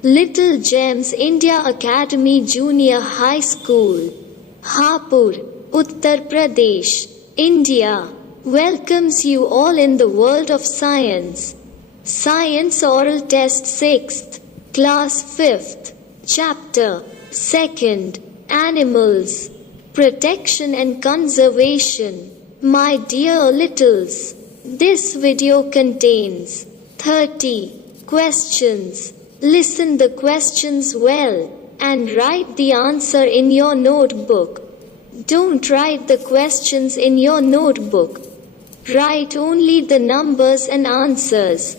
Little Gems India Academy Junior High School, Hapur, Uttar Pradesh, India, welcomes you all in the world of science. Science Oral Test 6th, Class 5th, Chapter 2nd, Animals, Protection and Conservation. My dear littles, this video contains 30 questions. Listen the questions well and write the answer in your notebook. Don't write the questions in your notebook. Write only the numbers and answers.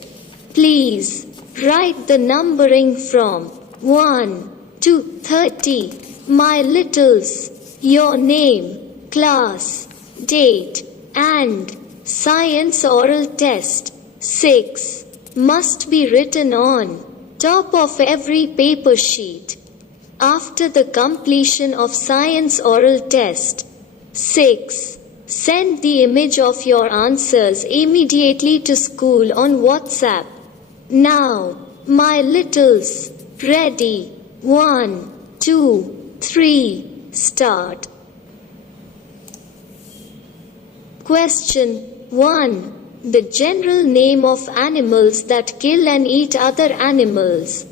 Please write the numbering from 1 to 30. My littles, your name, class, date, and Science Oral Test 6 must be written on top of every paper sheet. After the completion of Science Oral Test 6, send the image of your answers immediately to school on WhatsApp. Now, my littles, ready? 1, 2, 3, start. Question 1. The general name of animals that kill and eat other animals.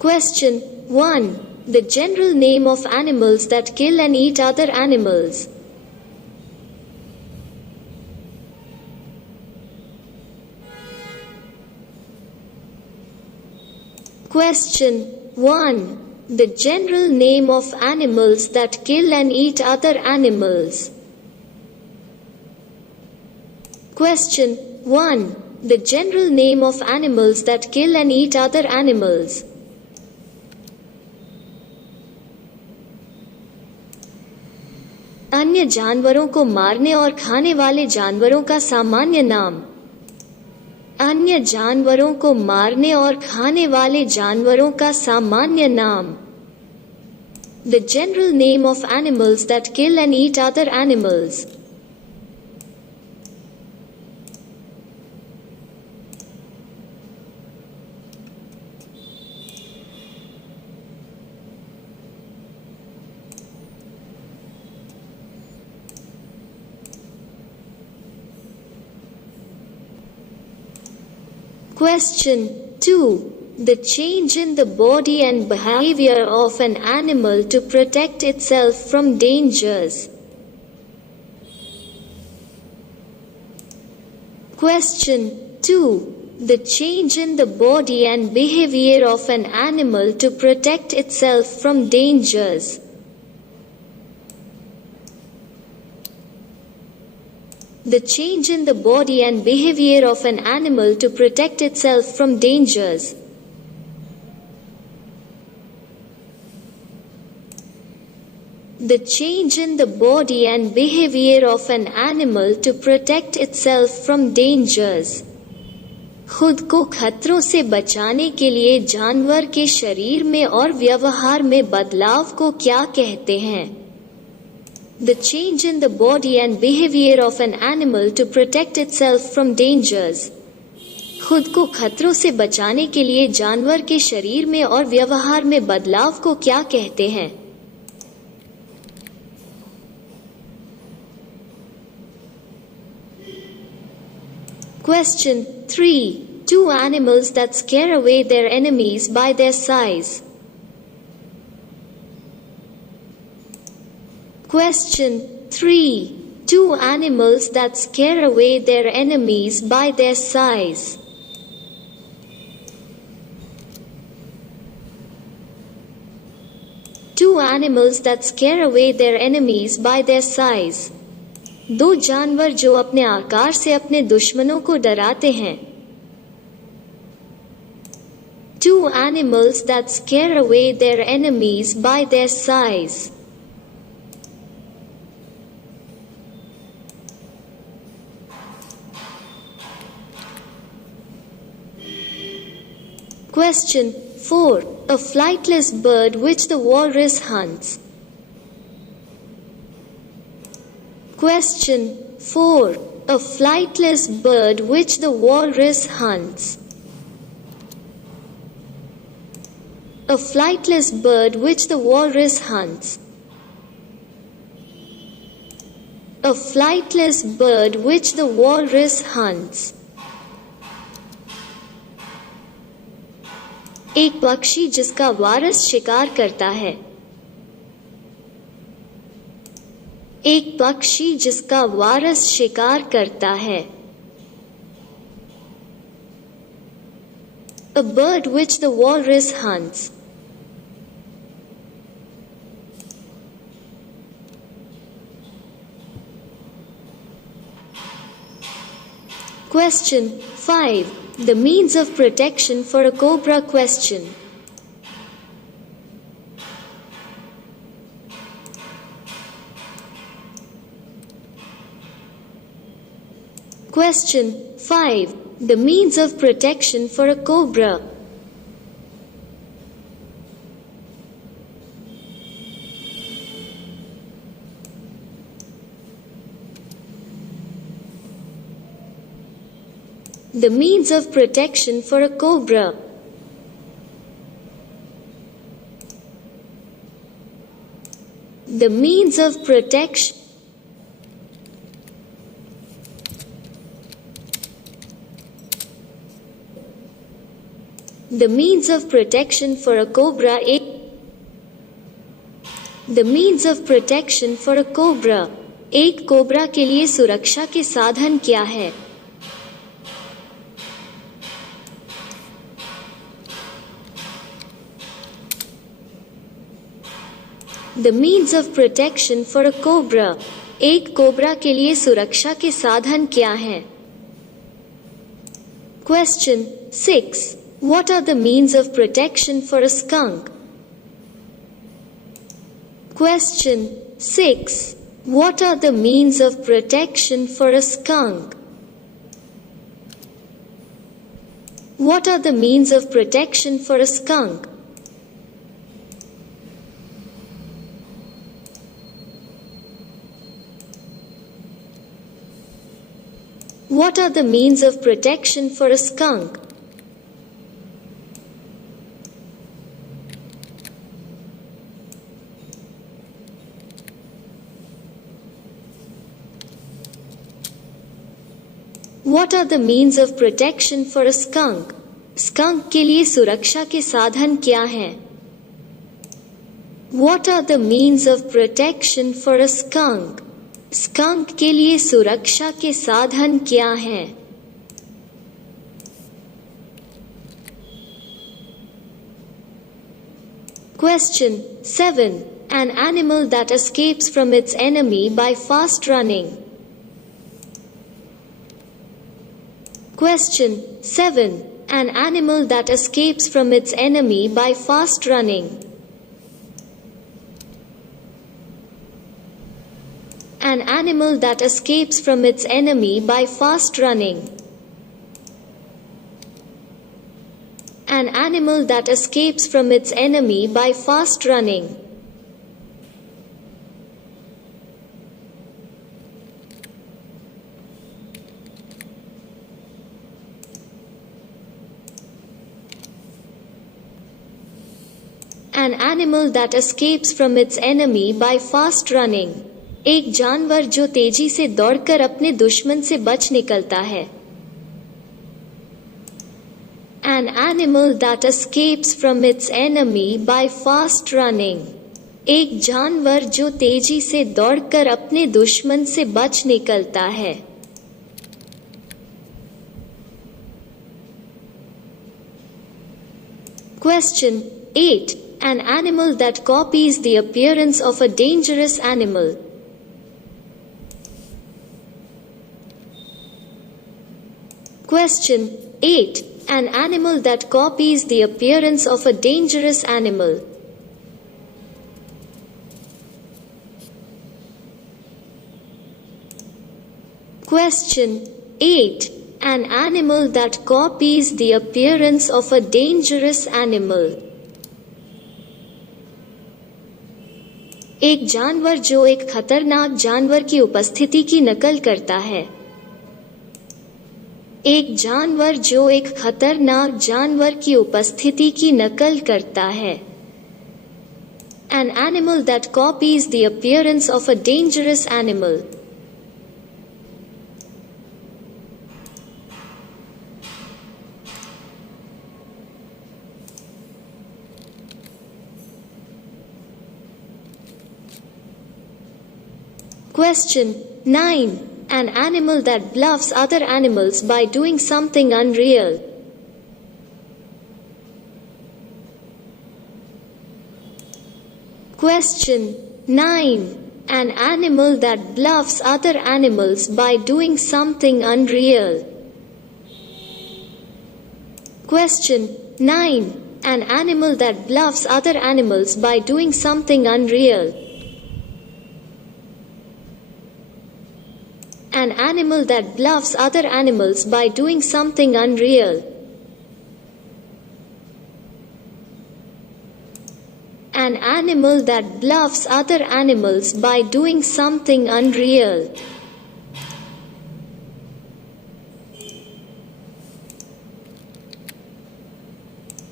Question 1. The general name of animals that kill and eat other animals. Question 1. The general name of animals that kill and eat other animals. Question 1. The general name of animals that kill and eat other animals. अन्य जानवरों को मारने और खाने वाले जानवरों का सामान्य नाम. अन्य जानवरों को मारने और खाने वाले जानवरों का सामान्य नाम. The general name of animals that kill and eat other animals. Question 2. The change in the body and behavior of an animal to protect itself from dangers. Question 2. The change in the body and behavior of an animal to protect itself from dangers. The change in the body and behavior of an animal to protect itself from dangers. The change in the body and behavior of an animal to protect itself from dangers. खुद को खतरों से बचाने के लिए जानवर के शरीर में और व्यवहार में बदलाव को क्या कहते हैं? The change in the body and behavior of an animal to protect itself from dangers. खुद को खतरों से बचाने के लिए जानवर के शरीर में और व्यवहार में बदलाव को क्या कहते हैं? Question 3. Two animals that scare away their enemies by their size. Question 3. Two animals that scare away their enemies by their size. Two animals that scare away their enemies by their size. दो जानवर जो अपने आकार से अपने दुश्मनों को डराते हैं. Two animals that scare away their enemies by their size. Question 4. A flightless bird which the walrus hunts. Question 4. A flightless bird which the walrus hunts. A flightless bird which the walrus hunts. A flightless bird which the walrus hunts. एक पक्षी जिसका वारस शिकार करता है. एक पक्षी जिसका वारस शिकार करता है. A bird which the walrus hunts. Question 5. The means of protection for a cobra. Question. Question 5. The means of protection for a cobra. The means of protection for a cobra. The means of protection. The means of protection for a cobra. The means of protection for a cobra. एक cobra के लिए सुरक्षा के साधन क्या है? The means of protection for a cobra. एक cobra के लिए सुरक्षा के साधन क्या हैं? Question 6. What are the means of protection for a skunk? Question 6. What are the means of protection for a skunk? What are the means of protection for a skunk? What are the means of protection for a skunk? What are the means of protection for a skunk? Skunk के लिए सुरक्षा के साधन क्या हैं? What are the means of protection for a skunk? Skunk के लिए सुरक्षा के साधन क्या हैं? Question 7. An animal that escapes from its enemy by fast running. Question 7. An animal that escapes from its enemy by fast running. An animal that escapes from its enemy by fast running. An animal that escapes from its enemy by fast running. An animal that escapes from its enemy by fast running. एक जानवर जो तेजी से दौड़कर अपने दुश्मन से बच निकलता है. An animal that escapes from its enemy by fast running. एक जानवर जो तेजी से दौड़कर अपने दुश्मन से बच निकलता है. Question 8. An animal that copies the appearance of a dangerous animal. Question 8. An animal that copies the appearance of a dangerous animal. Question 8. An animal that copies the appearance of a dangerous animal. एक जानवर जो एक खतरनाक जानवर की उपस्थिति की नकल करता है. एक जानवर जो एक खतरनाक जानवर की उपस्थिति की नकल करता है। An animal that copies the appearance of a dangerous animal. Question 9. An animal that bluffs other animals by doing something unreal. Question 9. An animal that bluffs other animals by doing something unreal. Question 9. An animal that bluffs other animals by doing something unreal. An animal that bluffs other animals by doing something unreal. An animal that bluffs other animals by doing something unreal.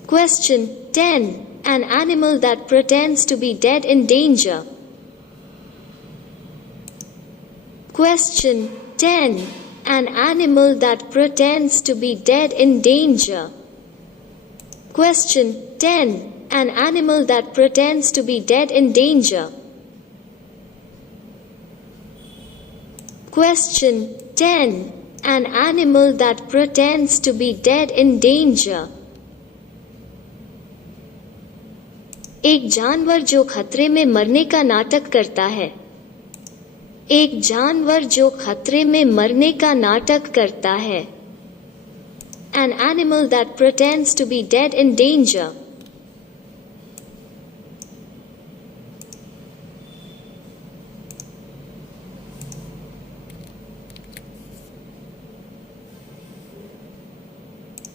Question 10. An animal that pretends to be dead in danger. Question 10. An animal that pretends to be dead in danger. Question 10. An animal that pretends to be dead in danger. Question 10. An animal that pretends to be dead in danger. एक जानवर जो खतरे में मरने का नाटक करता है। एक जानवर जो खतरे में मरने का नाटक करता है। An animal that pretends to be dead in danger.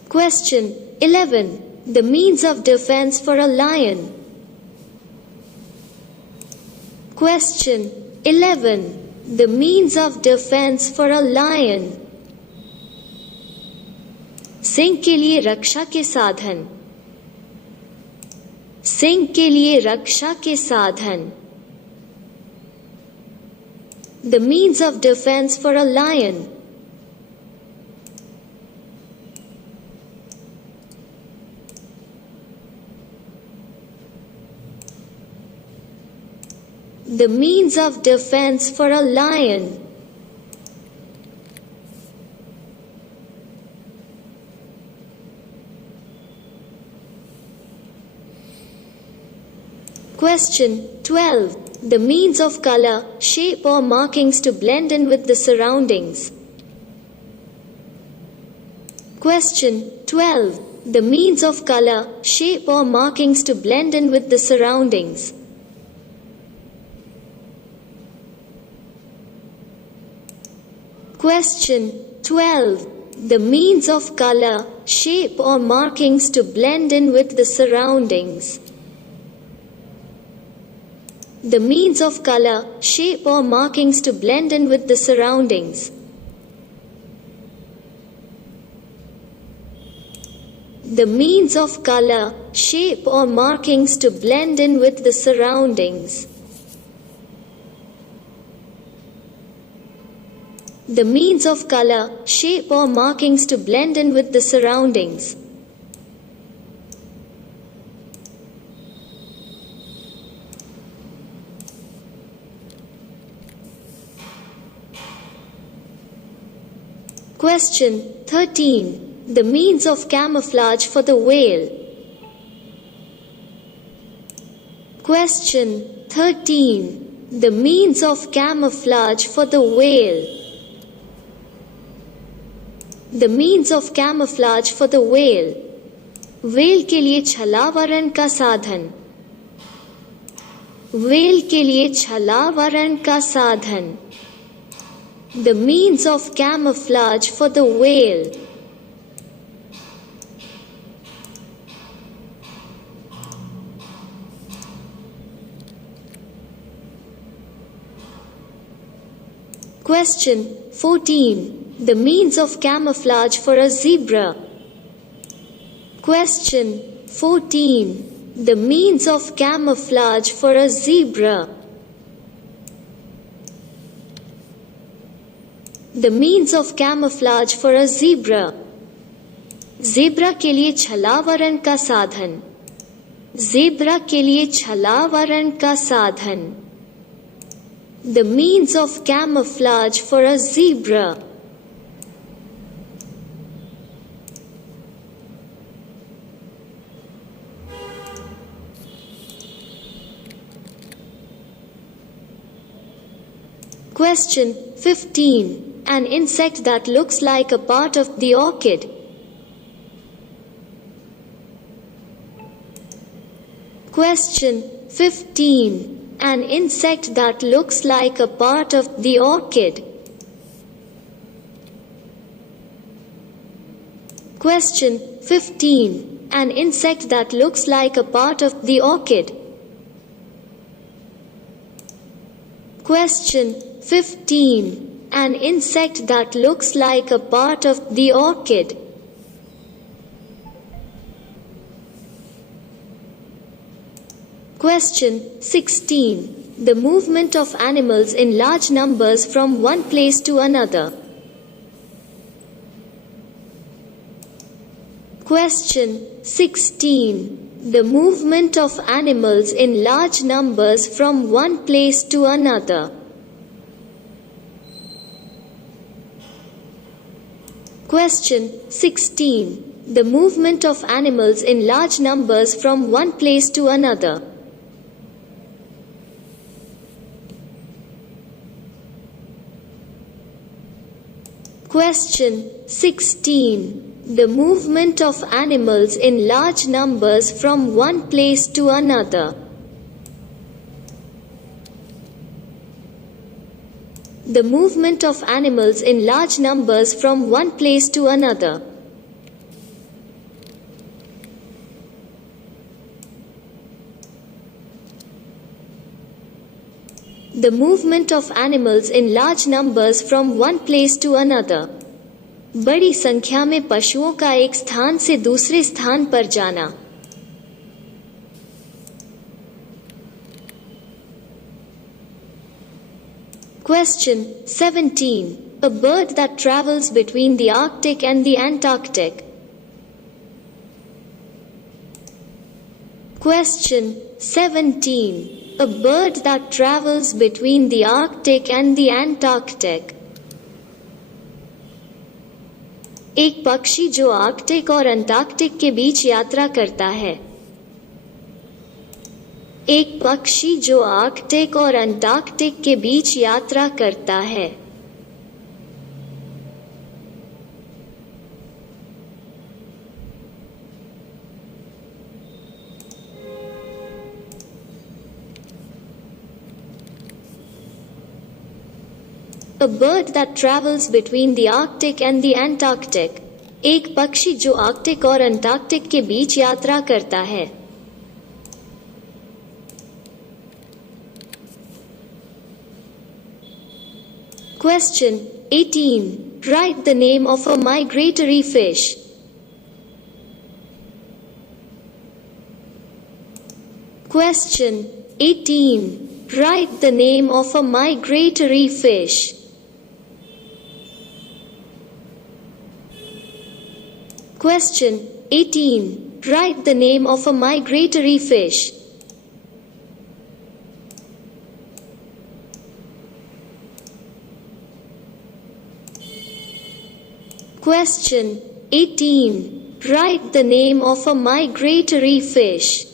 Question 11. The means of defense for a lion. Question 11. The means of defense for a lion. Singh के लिए रक्षा के साधन। सिंह के लिए रक्षा के साधन। The means of defense for a lion. The means of defense for a lion. Question 12. The means of color, shape or markings to blend in with the surroundings. Question 12. The means of color, shape or markings to blend in with the surroundings. Question 12. The means of color, shape or markings to blend in with the surroundings. The means of color, shape or markings to blend in with the surroundings. The means of color, shape or markings to blend in with the surroundings. The means of color, shape or markings to blend in with the surroundings. Question 13. The means of camouflage for the whale. Question 13. The means of camouflage for the whale. The means of camouflage for the whale. Whale के लिए छलावरण का साधन। Whale के लिए छलावरण का साधन। The means of camouflage for the whale. Question 14. The means of camouflage for a zebra. Question 14. The means of camouflage for a zebra. The means of camouflage for a zebra. Zebra के लिए छलावरण का साधन. Zebra के लिए छलावरण का साधन. The means of camouflage for a zebra. Question 15. An insect that looks like a part of the orchid. Question 15. An insect that looks like a part of the orchid. Question 15. An insect that looks like a part of the orchid. Question 15. An insect that looks like a part of the orchid. Question 16. The movement of animals in large numbers from one place to another. Question 16. The movement of animals in large numbers from one place to another. Question 16. The movement of animals in large numbers from one place to another. Question 16. The movement of animals in large numbers from one place to another. The movement of animals in large numbers from one place to another. The movement of animals in large numbers from one place to another. बड़ी संख्या में पशुओं का एक स्थान से दूसरे स्थान पर जाना. Question 17. A bird that travels between the Arctic and the Antarctic. Question 17. A bird that travels between the Arctic and the Antarctic. एक पक्षी जो आर्कटिक और अंटार्कटिक के बीच यात्रा करता है. एक पक्षी जो आर्कटिक और अंटार्कटिक के बीच यात्रा करता है. A bird that travels between the Arctic and the Antarctic. एक पक्षी जो आर्कटिक और अंटार्कटिक के बीच यात्रा करता है. Question 18. Write the name of a migratory fish. Question 18. Write the name of a migratory fish. Question 18. Write the name of a migratory fish. Question 18. Write the name of a migratory fish.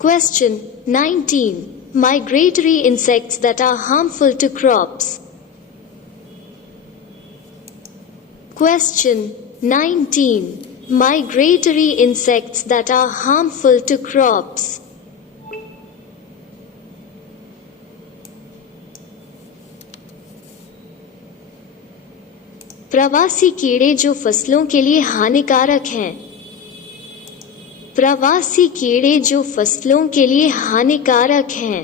Question 19. Migratory insects that are harmful to crops. Question 19. Migratory insects that are harmful to crops. प्रवासी कीड़े जो फसलों के लिए हानिकारक हैं. प्रवासी कीड़े जो फसलों के लिए हानिकारक हैं.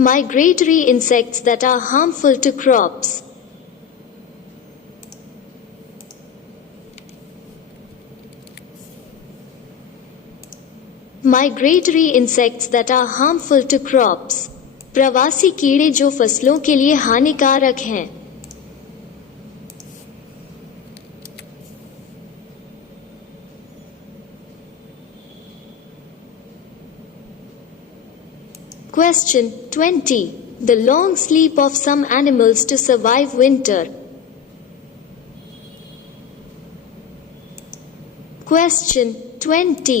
Migratory insects that are harmful to crops. Migratory insects that are harmful to crops. प्रवासी कीड़े जो फसलों के लिए हानिकारक हैं. Question 20. The long sleep of some animals to survive winter. Question 20.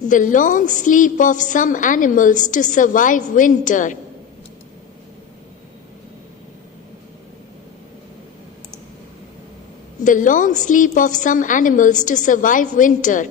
The long sleep of some animals to survive winter. The long sleep of some animals to survive winter.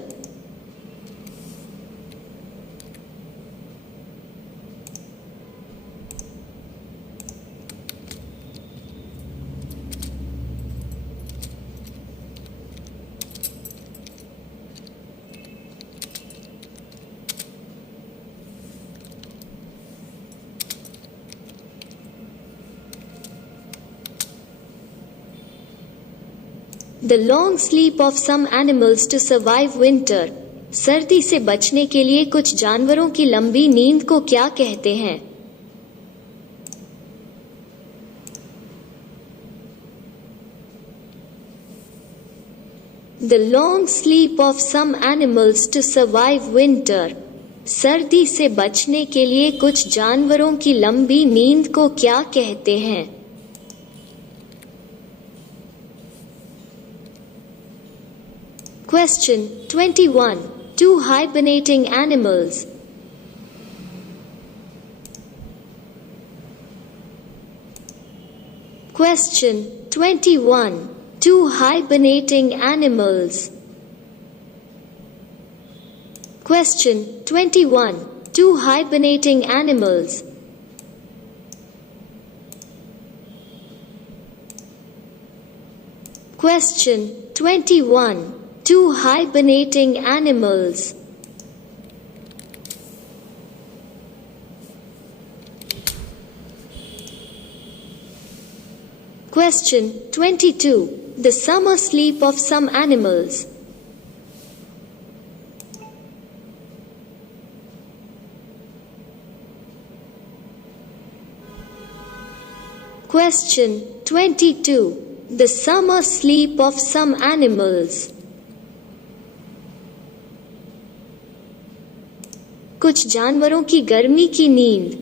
The long sleep of some animals to survive winter. सर्दी से बचने के लिए कुछ जानवरों की लंबी नींद को क्या कहते हैं? The long sleep of some animals to survive winter. सर्दी से बचने के लिए कुछ जानवरों की लंबी नींद को क्या कहते हैं? Question 21. Two hibernating animals. Question 21. Two hibernating animals. Question 21. Two hibernating animals. Question 21. Two hibernating animals. Question 22. The summer sleep of some animals. Question 22. The summer sleep of some animals. कुछ जानवरों की गर्मी की नींद.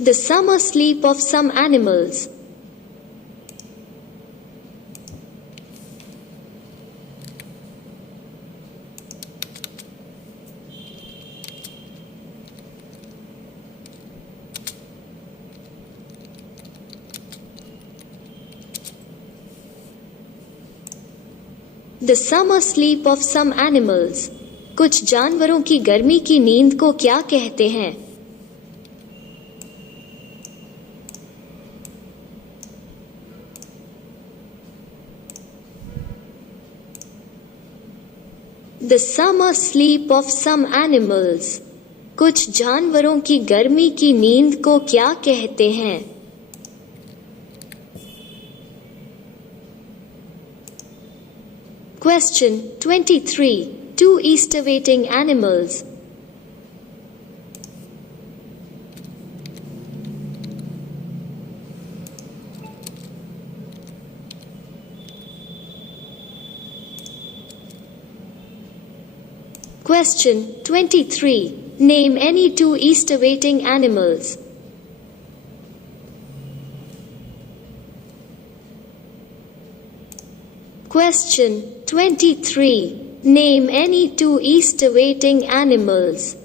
The summer sleep of some animals. The summer sleep of some animals. कुछ जानवरों की गर्मी की नींद को क्या कहते हैं? The summer sleep of some animals. कुछ जानवरों की गर्मी की नींद को क्या कहते हैं? Question 23. Two estivating animals. Question 23. Name any two estivating animals. Question 23. Name any two estivating animals.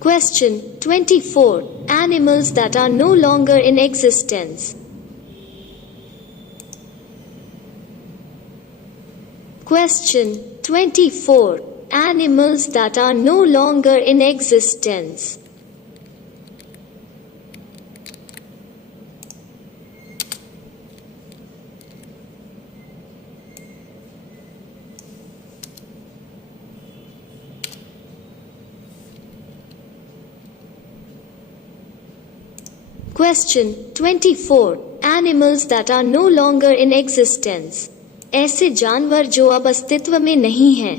Question 24. Animals that are no longer in existence. Question 24. Animals that are no longer in existence. Question 24. Animals that are no longer in existence. ऐसे जानवर जो अब अस्तित्व में नहीं हैं.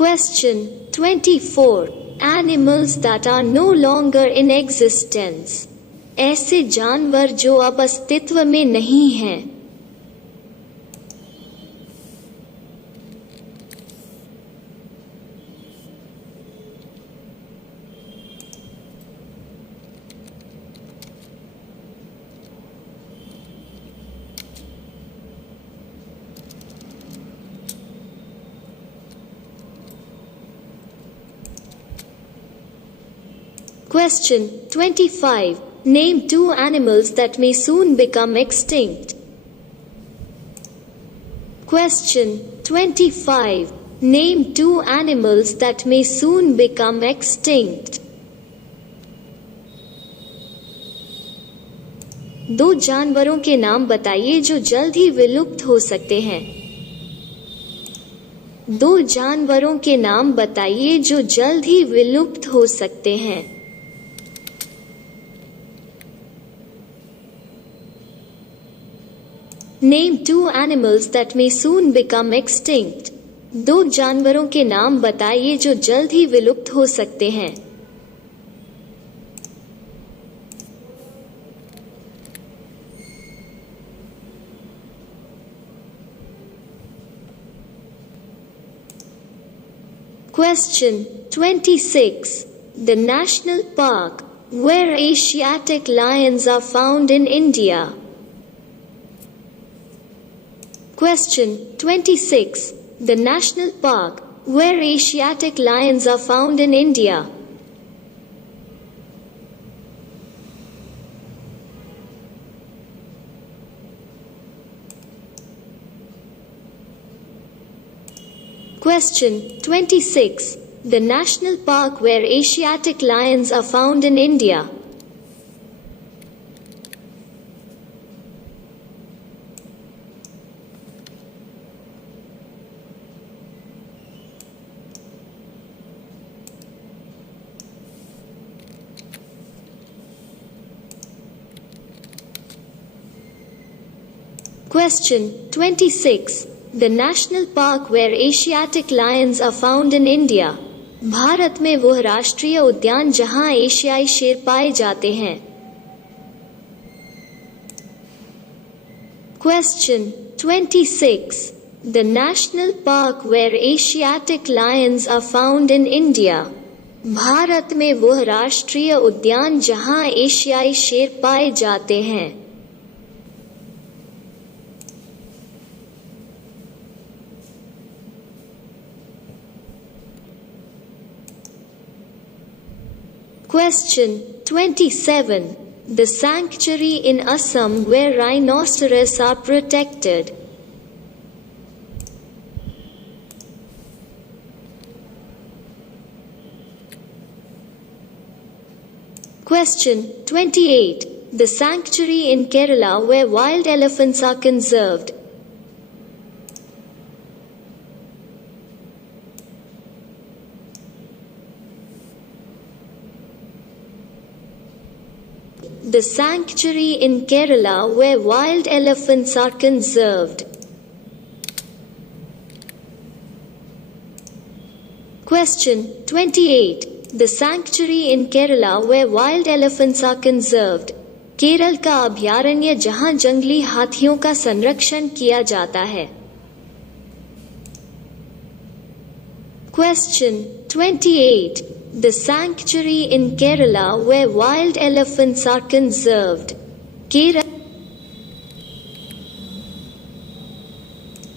Question 24. Animals that are no longer in existence. ऐसे जानवर जो अब अस्तित्व में नहीं हैं. Question 25. Name two animals that may soon become extinct. Question 25. Name two animals that may soon become extinct. दो जानवरों के नाम बताइए जो जल्द ही विलुप्त हो सकते हैं. दो जानवरों के नाम बताइए जो जल्द ही विलुप्त हो सकते हैं. Name two animals that may soon become extinct. दो जानवरों के नाम बताइए जो जल्द ही विलुप्त हो सकते हैं. Question 26. The national park where Asiatic lions are found in India. Question 26. The national park where Asiatic lions are found in India. Question 26. The national park where Asiatic lions are found in India. Question 26. The national park where Asiatic lions are found in India. Bharat में वह राष्ट्रीय उद्यान जहां एशियाई शेर पाए जाते हैं. Question 26. The national park where Asiatic lions are found in India. Bharat में वह राष्ट्रीय उद्यान जहां एशियाई शेर पाए जाते हैं. Question 27. The sanctuary in Assam where rhinoceros are protected. Question 28. The sanctuary in Kerala where wild elephants are conserved. The sanctuary in Kerala where wild elephants are conserved. Question 28. The sanctuary in Kerala where wild elephants are conserved. Kerala का अभयारण्य जहां जंगली हाथियों का संरक्षण किया जाता है. Question 28. The sanctuary in Kerala where wild elephants are conserved. Kerala.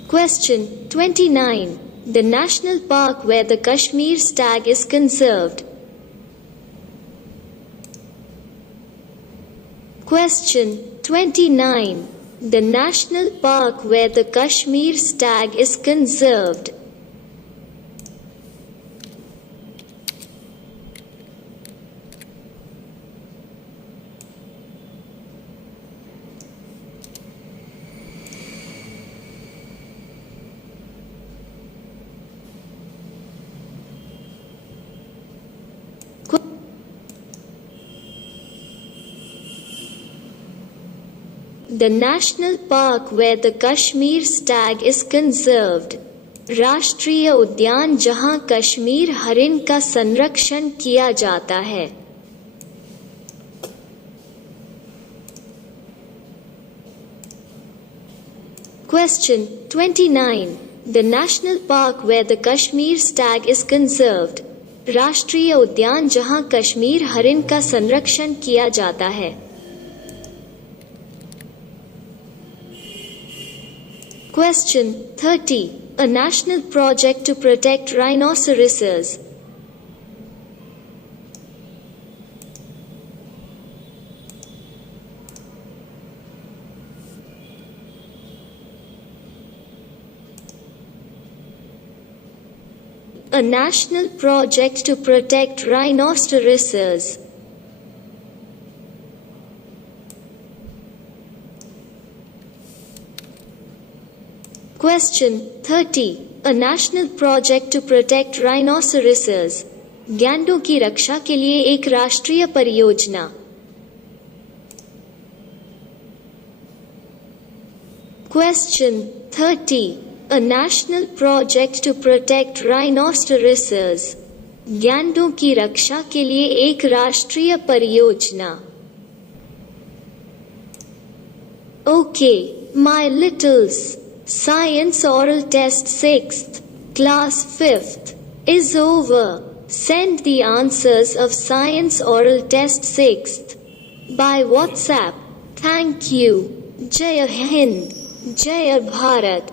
Question 29. The national park where the Kashmir stag is conserved. Question 29. The national park where the Kashmir stag is conserved. The national park where the Kashmir stag is conserved. राष्ट्रीय उद्यान जहां कश्मीर हरिण का संरक्षण किया जाता है. Question 29. The national park where the Kashmir stag is conserved. राष्ट्रीय उद्यान जहां कश्मीर हरिण का संरक्षण किया जाता है. Question 30. A national project to protect rhinoceroses. A national project to protect rhinoceroses. Question 30. A national project to protect rhinoceroses. गैंडों की रक्षा के लिए एक राष्ट्रीय परियोजना. Question 30. A national project to protect rhinoceroses. गैंडों की रक्षा के लिए एक राष्ट्रीय परियोजना. Okay, my littles. Science oral test 6th, class 5th, is over. Send the answers of science oral test 6th by WhatsApp. Thank you. Jai Hind. Jai Bharat.